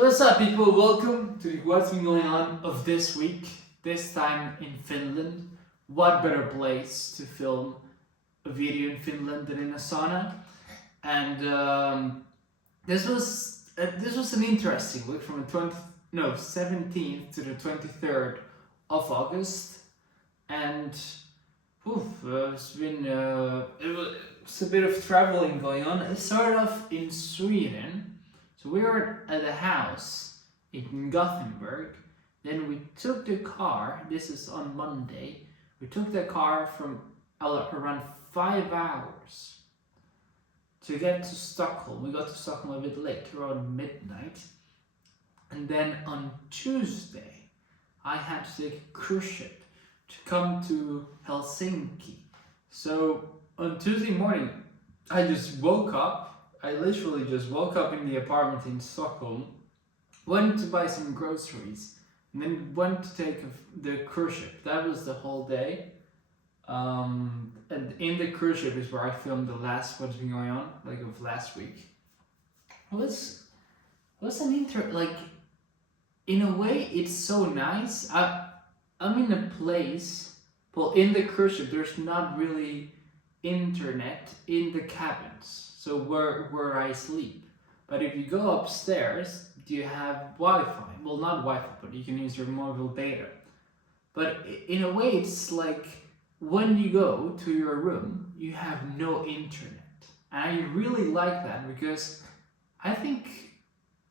So what's up, people? Welcome to the What's Been Going On of this week, this time in Finland. What better place to film a video in Finland than in a sauna? And this was an interesting week from the 17th to the 23rd of August, and it's a bit of traveling going on. It started off in Sweden. So we were at a house in Gothenburg. Then we took the car. This is on Monday. We took the car from around 5 hours to get to Stockholm. We got to Stockholm a bit late, around midnight. And then on Tuesday, I had to take a cruise ship to come to Helsinki. So on Tuesday morning, I just woke up. I literally just woke up in the apartment in Stockholm, went to buy some groceries, and then went to take the cruise ship. That was the whole day. And in the cruise ship is where I filmed the last What's Been Going On, like of last week. It was an in a way it's so nice. I'm in a place, well, in the cruise ship there's not really internet in the cabins. So where I sleep. But if you go upstairs, you have Wi-Fi. Well, not Wi-Fi, but you can use your mobile data. But in a way, it's like when you go to your room, you have no internet. And I really like that because I think,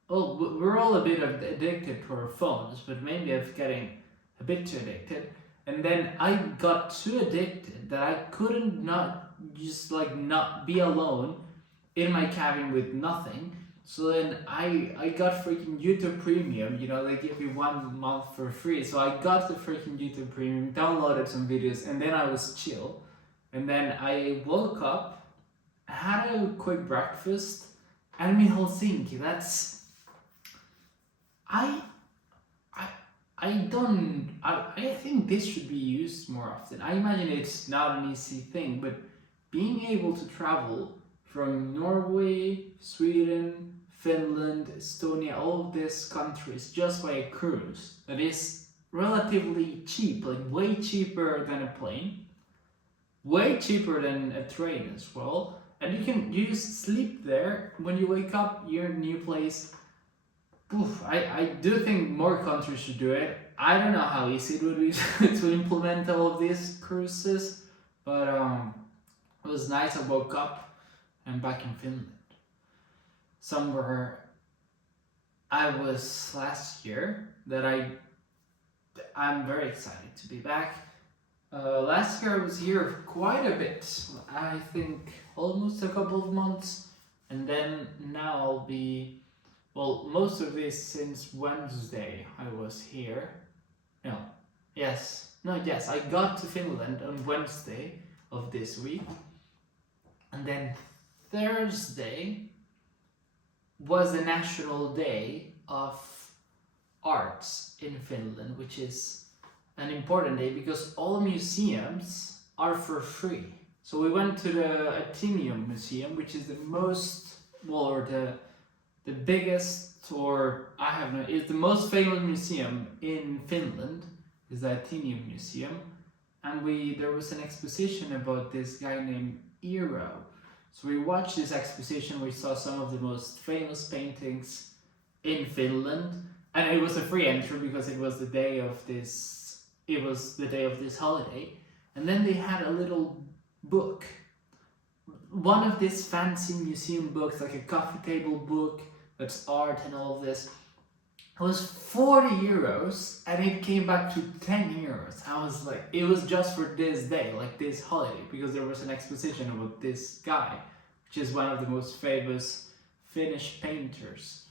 well, we're all a bit addicted to our phones, but maybe I'm getting a bit too addicted. And then I got too addicted that I couldn't not be alone in my cabin with nothing. So then I got freaking YouTube Premium. They give you 1 month for free. So I got the freaking YouTube Premium, downloaded some videos, and then I was chill. And then I woke up, had a quick breakfast, and I'm in Helsinki. I think this should be used more often. I imagine it's not an easy thing, but being able to travel from Norway, Sweden, Finland, Estonia, all of these countries just by a cruise that is relatively cheap, like way cheaper than a plane, way cheaper than a train as well. And you just sleep there. When you wake up, you're in a new place. I do think more countries should do it. I don't know how easy it would be to implement all of these cruises, but it was nice. I woke up. I'm back in Finland. Somewhere I was last year that I'm very excited to be back. Last year I was here quite a bit. I think almost a couple of months. And then now I'll be, well, most of this since Wednesday I was here. Yes, I got to Finland on Wednesday of this week. And then Thursday was the National Day of Arts in Finland, which is an important day because all museums are for free. So we went to the Atheneum Museum, which is the most, or the biggest, or it's the most famous museum in Finland, is the Atheneum Museum. And there was an exposition about this guy named Eero. So we watched this exposition, we saw some of the most famous paintings in Finland, and it was a free entry because it was the day of this holiday. And then they had a little book, one of these fancy museum books, like a coffee table book that's art and all of this. It was 40 euros and it came back to 10 euros. I was like, it was just for this day, like this holiday, because there was an exposition about this guy, which is one of the most famous Finnish painters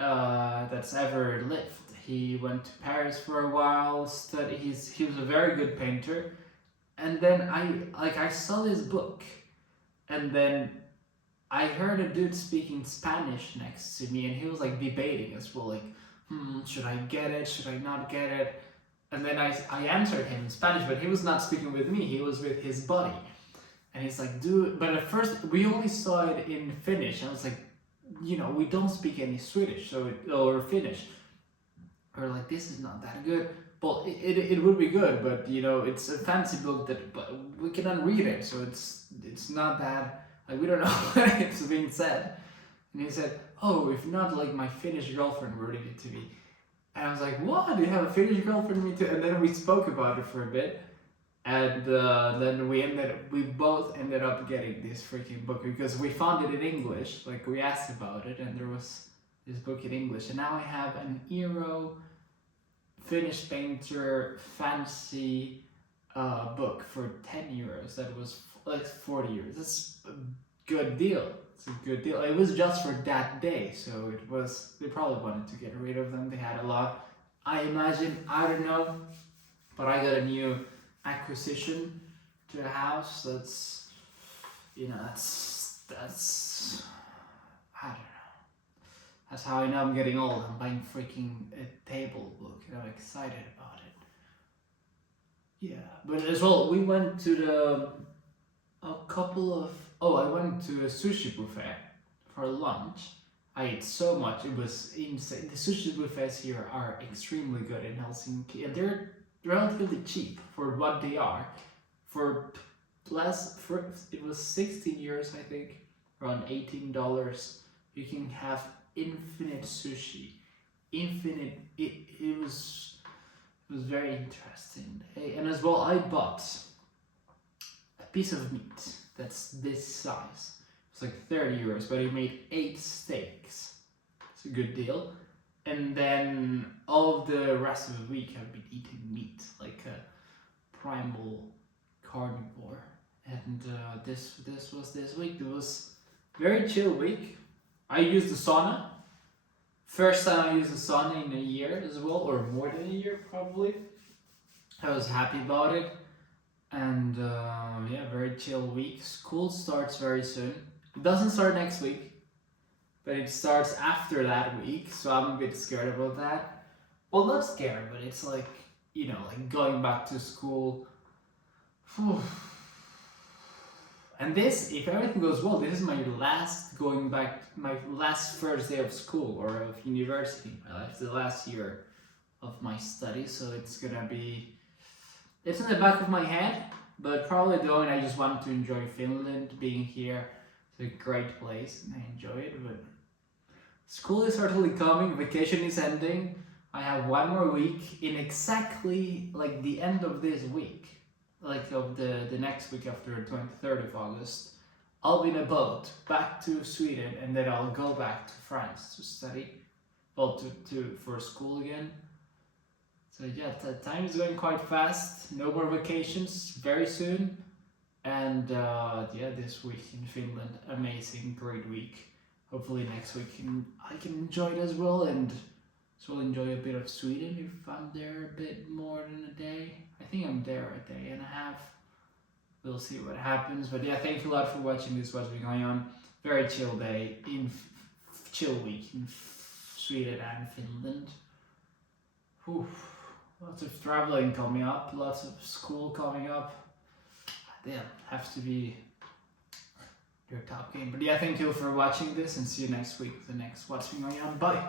that's ever lived. He went to Paris for a while, he was a very good painter. And then I saw this book, and then I heard a dude speaking Spanish next to me, and he was like debating as well, like, should I get it? Should I not get it? And then I answered him in Spanish, but he was not speaking with me, he was with his buddy. And he's like, dude, but at first we only saw it in Finnish. I was like, we don't speak any Swedish, or Finnish. We're like, this is not that good. Well, it would be good, but it's a fancy book but we cannot read it, so it's not that, like, we don't know what it's being said. And he said, oh, if not, like, my Finnish girlfriend wrote it to me. And I was like, what? Do you have a Finnish girlfriend? Me too. And then we spoke about it for a bit. And then we both ended up getting this freaking book because we found it in English. Like, we asked about it, and there was this book in English. And now I have an Eero Finnish painter fancy book for 10 euros. That was like 40 euros. That's a good deal. It's a good deal. It was just for that day, so they probably wanted to get rid of them. They had a lot. I imagine, I don't know, but I got a new acquisition to the house. That's I don't know. That's how I know I'm getting old. I'm buying freaking a table book and I'm excited about it. Yeah, but as well, we went to I went to a sushi buffet for lunch. I ate so much, it was insane. The sushi buffets here are extremely good in Helsinki, and they're relatively cheap for what they are. It was 16 years, I think, around $18. You can have infinite sushi. It was very interesting. And as well, I bought a piece of meat that's this size. It's like 30 euros, but it made 8 steaks. It's a good deal. And then all of the rest of the week I've been eating meat, like a primal carnivore. And this was this week. It was a very chill week. I used the sauna. First time I used the sauna in a year as well, or more than a year probably. I was happy about it. And very chill week. School starts very soon. It doesn't start next week, but it starts after that week, so I'm a bit scared about that. Well, not scared, but it's like, like going back to school. And this, if everything goes well, this is my last first day of school or of university. The last year of my studies, so it's in the back of my head, but probably don't. I just want to enjoy Finland, being here. It's a great place and I enjoy it, but school is certainly coming, vacation is ending. I have one more week in exactly like the end of this week, like of the next week after 23rd of August. I'll be in a boat back to Sweden and then I'll go back to France to study, for school again. So yeah, time is going quite fast. No more vacations very soon. And this week in Finland, amazing, great week. Hopefully next week I can enjoy it as well, and enjoy a bit of Sweden if I'm there a bit more than a day. I think I'm there a day and a half. We'll see what happens. But yeah, thank you a lot for watching this. What's been going on? Very chill day chill week in Sweden and Finland. Whew. Lots of traveling coming up, lots of school coming up. Yeah, have to be your top game. But yeah, thank you for watching this and see you next week with the next What's Been Going On. Bye!